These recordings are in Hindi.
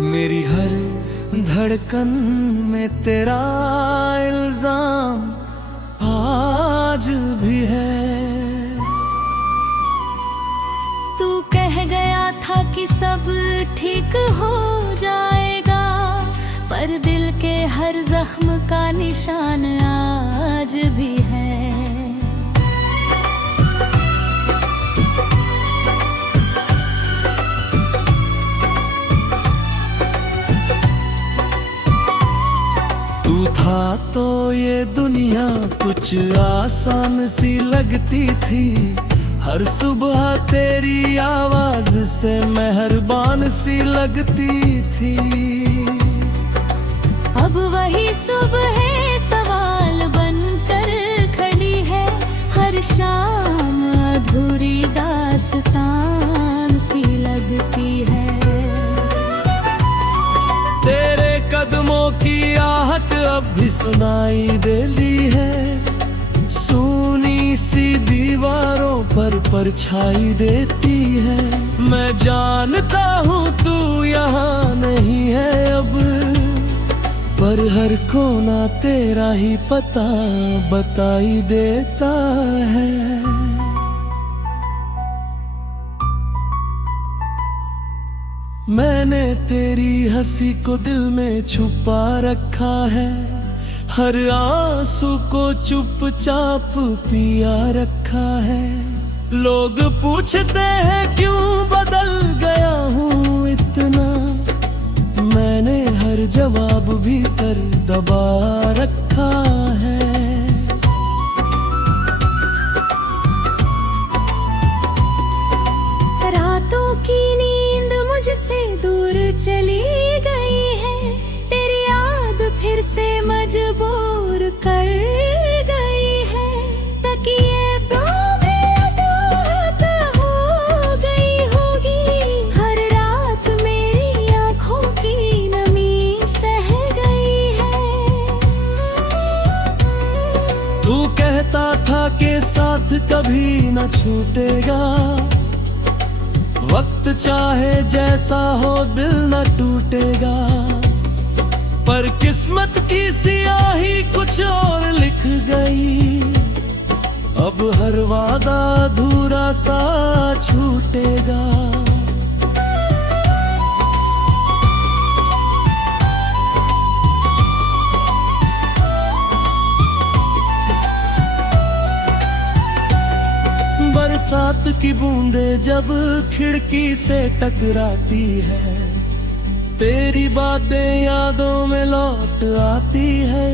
मेरी हर धड़कन में तेरा इल्जाम आज भी है। तू कह गया था कि सब ठीक हो जाएगा, पर दिल के हर जख्म का निशान आज भी है। तू था तो ये दुनिया कुछ आसान सी लगती थी, हर सुबह तेरी आवाज से मेहरबान सी लगती थी। अब वही सुबह सवाल बनकर खड़ी है, हर शाम अधूरी दास्तान सी लगती है। तेरे कदमों की आहट अब भी सुनाई देती है, सूनी सी दीवारों पर परछाई देती है। मैं जानता हूँ तू यहाँ नहीं है अब, पर हर कोना तेरा ही पता बताई देता है। मैंने तेरी हंसी को दिल में छुपा रखा है, हर आंसू को चुपचाप पिया रखा है। लोग पूछते हैं क्यों बदल गया हूँ इतना, मैंने हर जवाब भीतर दबा रखा है। रातों की नींद मुझसे दूर चली गई है, तेरी याद फिर से मजबूर कर गई है। तकिए पे लटोत हो गई होगी, हर रात मेरी आँखों की नमी सह गई है। तू कहता था कि साथ कभी न छूटेगा, वक्त चाहे जैसा हो दिल न टूटेगा, पर किस्मत की सियाही कुछ और लिख गई। अब हर वादा अधूरा सा छूटेगा। बरसात की बूंदें जब खिड़की से टकराती है, तेरी बातें यादों में लौट आती है।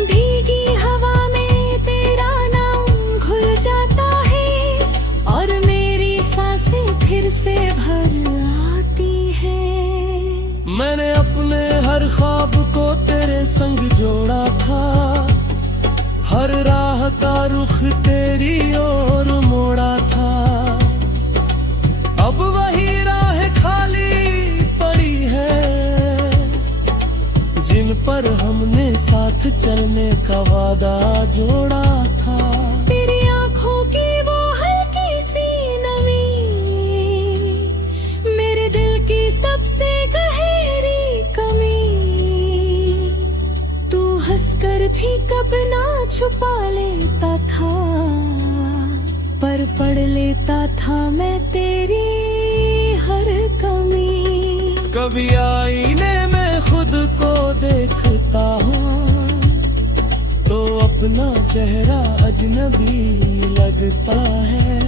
भीगी हवा में तेरा नाम घुल जाता है, और मेरी सांसें फिर से भर आती है। मैंने अपने हर ख्वाब को तेरे संग जोड़ा था, हर राह का रुख तेरी ओर मोड़ा था। अब वही राह खाली पड़ी है, जिन पर हमने साथ चलने का वादा जोड़ा था। तेरी आँखों की वो हल्की सी नमी, मेरे दिल की सबसे गहरी कमी। तू हंसकर भी कब ना छुपा लेता था, पर पढ़ लेता था मैं तेरी हर कमी। कभी आईने में खुद को देखता हूँ, तो अपना चेहरा अजनबी लगता है।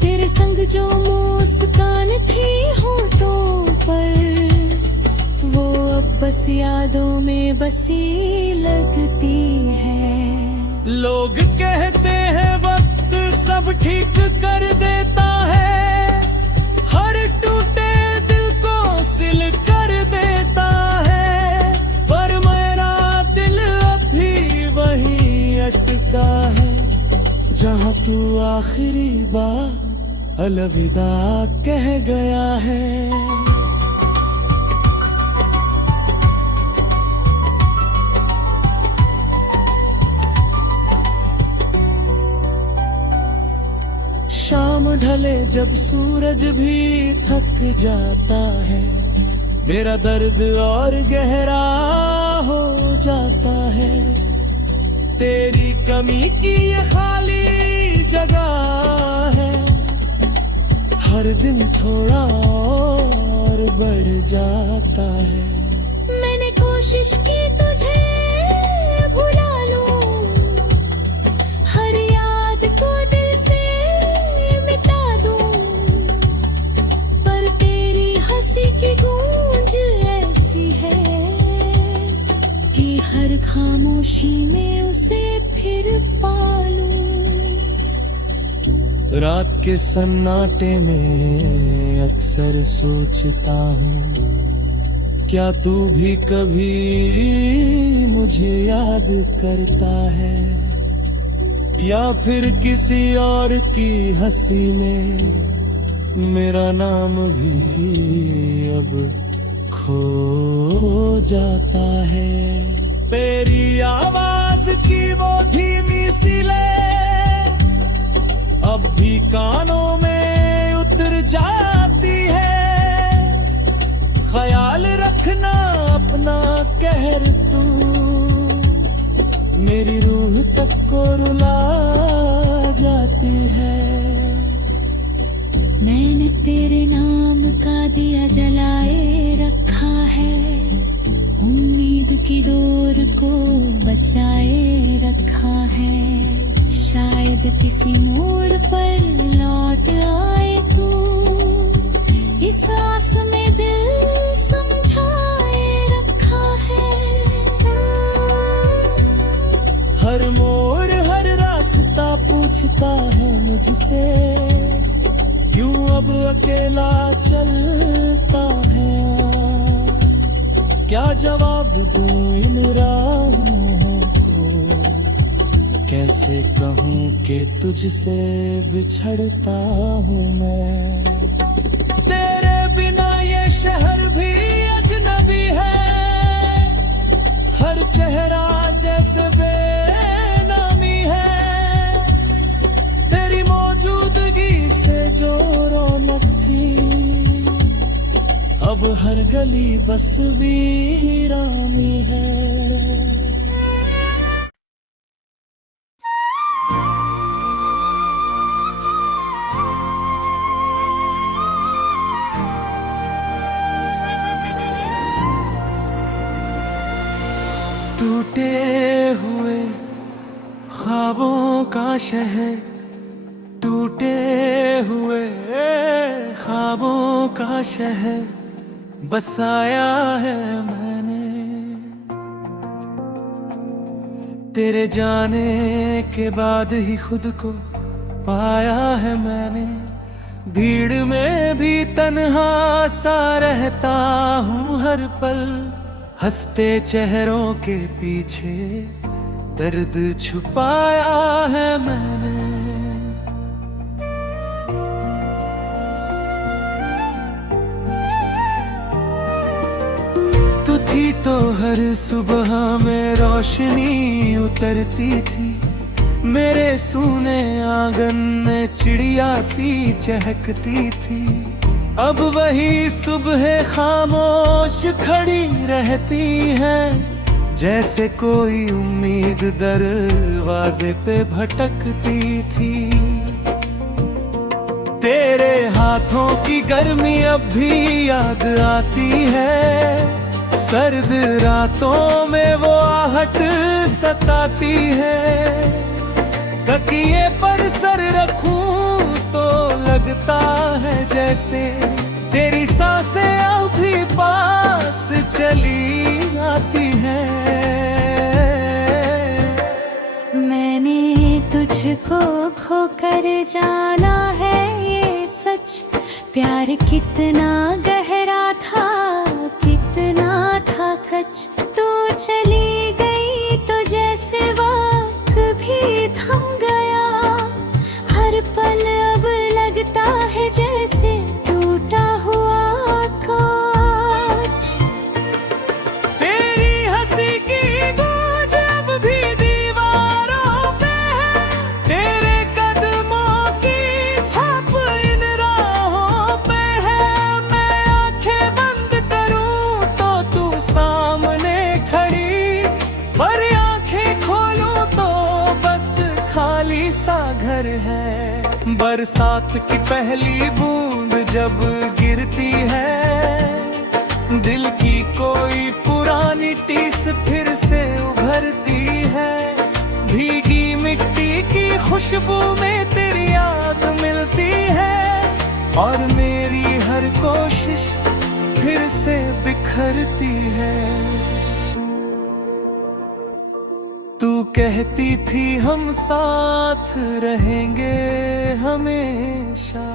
तेरे संग जो मुस्कान थी होठों पर, वो अब बस यादों में बसी लगती है। लोग कहते हैं वक्त सब ठीक कर देता है, हर टूटे दिल को सिल कर देता है, पर मेरा दिल अभी वहीं अटका है, जहाँ तू आखिरी बार अलविदा कह गया है। शाम ढले जब सूरज भी थक जाता है, मेरा दर्द और गहरा हो जाता है। तेरी कमी की ये खाली जगह है, हर दिन थोड़ा और बढ़ जाता है। मैंने कोशिश की तुझे भुला लूं, हर याद को दिल से मिटा दूं, पर तेरी हंसी की गूंज ऐसी है कि हर खामोशी में उसे फिर पालूं। रात के सन्नाटे में अक्सर सोचता हूँ, क्या तू भी कभी मुझे याद करता है, या फिर किसी और की हंसी में मेरा नाम भी अब खो जाता है। तेरी आवाज की वो धीमी सी लय अब भी कानों में उतर जाती है। ख्याल रखना अपना कहर तू, मेरी रूह तक को रुला जाती है। मैंने तेरे नाम का दिया जलाए रखा है, उम्मीद की डोर को बचाए रखा है। शायद किसी मोड़ पर लौट आए तू, इस आस में दिल समझाए रखा है। हर मोड़ हर रास्ता पूछता है मुझसे, क्यों अब अकेला चलता है। क्या जवाब दूं इन राहों को, कैसे कहूँ कि तुझसे बिछड़ता हूँ मैं। तेरे बिना ये शहर भी अजनबी है, हर चेहरा जैसे बेनामी है। तेरी मौजूदगी से जो रौनक थी, अब हर गली बस वीरानी है। टूटे हुए ख्वाबों का शहर, टूटे हुए ख्वाबों का शहर बसाया है मैंने। तेरे जाने के बाद ही खुद को पाया है मैंने। भीड़ में भी तन्हा सा रहता हूँ हर पल, हंसते चेहरों के पीछे दर्द छुपाया है मैंने। तू थी तो हर सुबह में रोशनी उतरती थी, मेरे सूने आंगन में चिड़िया सी चहकती थी। अब वही सुबह खामोश खड़ी रहती है, जैसे कोई उम्मीद दरवाजे पे भटकती थी। तेरे हाथों की गर्मी अब भी याद आती है, सर्द रातों में वो आहट सताती है। तकिए पर सर रखूं तो लगता है जैसे तेरी सांसें अभी पास चली आती हैं। मैंने तुझको खोकर जाना है ये सच, प्यार कितना गहरा था, कितना था खच। तू चली गई तो जैसे वक्त भी थम गया, हर पल अब लगता है जैसे टूटा हुआ कांच। तेरी हंसी की गूंज अब भी दीवारों पे है, तेरे कदमों की छाप इन बरसात की पहली बूंद जब गिरती है, दिल की कोई पुरानी टीस फिर से उभरती है। भीगी मिट्टी की खुशबू में तेरी याद मिलती है, और मेरी हर कोशिश फिर से बिखरती है। तू कहती थी हम साथ रहेंगे हमेशा,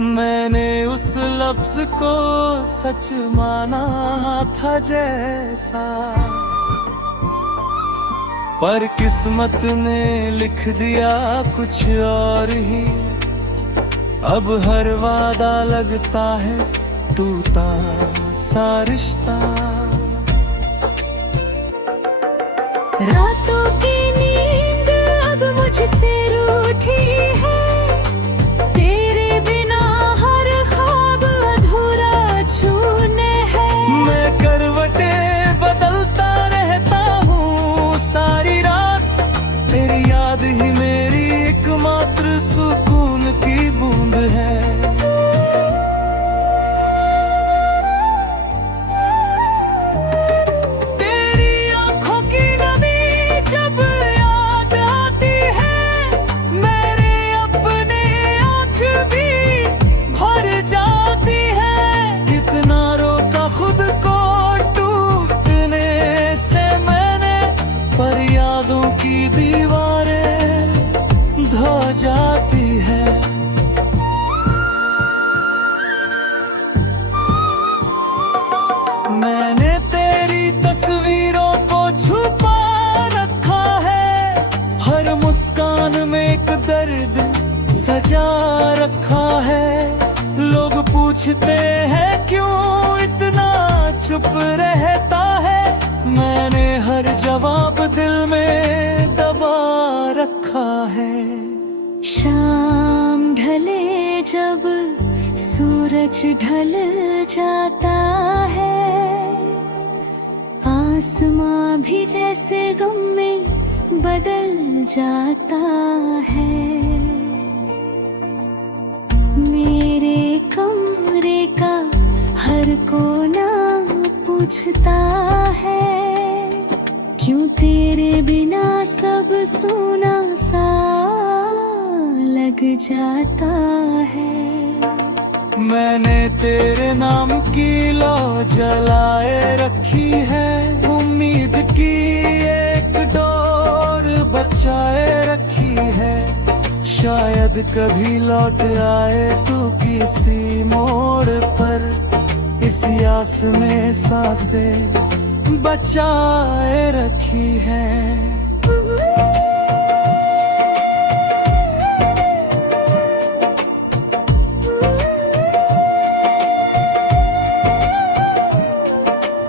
मैंने उस लफ्ज को सच माना था जैसा, पर किस्मत ने लिख दिया कुछ और ही। अब हर वादा लगता है टूटा सा रिश्ता। रातों की नींद अब मुझसे रूठी है, तेरे बिना हर ख्वाब अधूरा छूने है। मैं करवटें बदलता रहता हूँ सारी रात, तेरी याद ही मेरी एकमात्र सुकून की बूंद है। की दीवारें धो जाती है। मैंने तेरी तस्वीरों को छुपा रखा है, हर मुस्कान में एक दर्द सजा रखा है। लोग पूछते हैं क्यों इतना चुप रहता है, मैंने हर जवाब दिल में दबा रखा है। शाम ढले जब सूरज ढल जाता है, आसमां भी जैसे गम में बदल जाता है। मेरे कमरे का हर कोना पूछता है, क्यों तेरे बिना सब सूना सा लग जाता है। मैंने तेरे नाम की लौ जलाए रखी है, उम्मीद की एक डोर बचाए रखी है। शायद कभी लौट आए तू किसी मोड़ पर, इस आस में सांसें बचाए रखी है।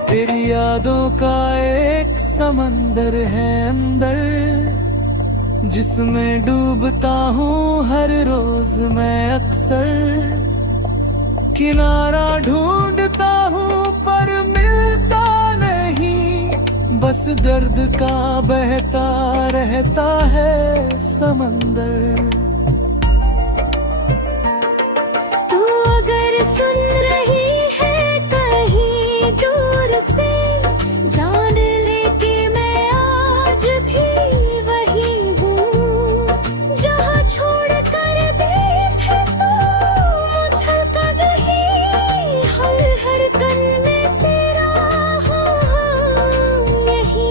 तेरी यादों का एक समंदर है अंदर, जिसमें डूबता हूँ हर रोज मैं अक्सर। किनारा ढूंढता हूँ पर मिलता नहीं, बस दर्द का बहता रहता है समंदर। तू अगर सुन रही है कहीं दूर से, जान ले कि मैं आज भी वही हूँ, जहाँ छोड़ कर गए थे तू मुझे कहीं। हर हर कन में तेरा हाँ यही।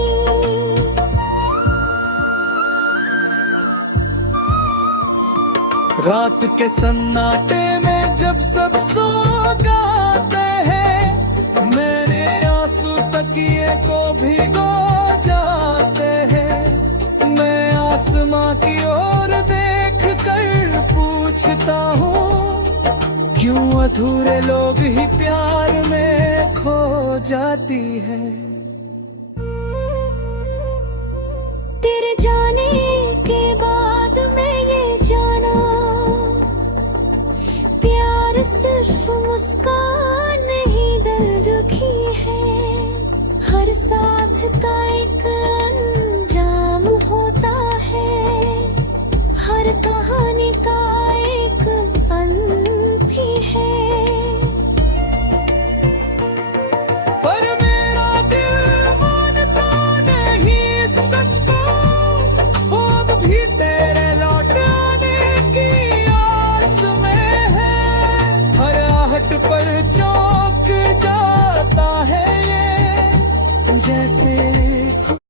रात के सन्नाटे में जब सब सो जाते हैं, मेरे आंसू तकिए को भिगो जाते हैं। मैं आसमां की ओर देख कर पूछता हूँ, क्यों अधूरे लोग ही प्यार में खो जाती है। तेरे जाने के बाद मैं ये जाना, प्यार सिर्फ मुस्कान नहीं दर्द की है। हर साथ का एक अंजाम होता है, हर पर मेरा दिल मानता नहीं इस सच को, वो अब भी तेरे लौट आने की आस में है। हर आहट पर चौंक जाता है ये, जैसे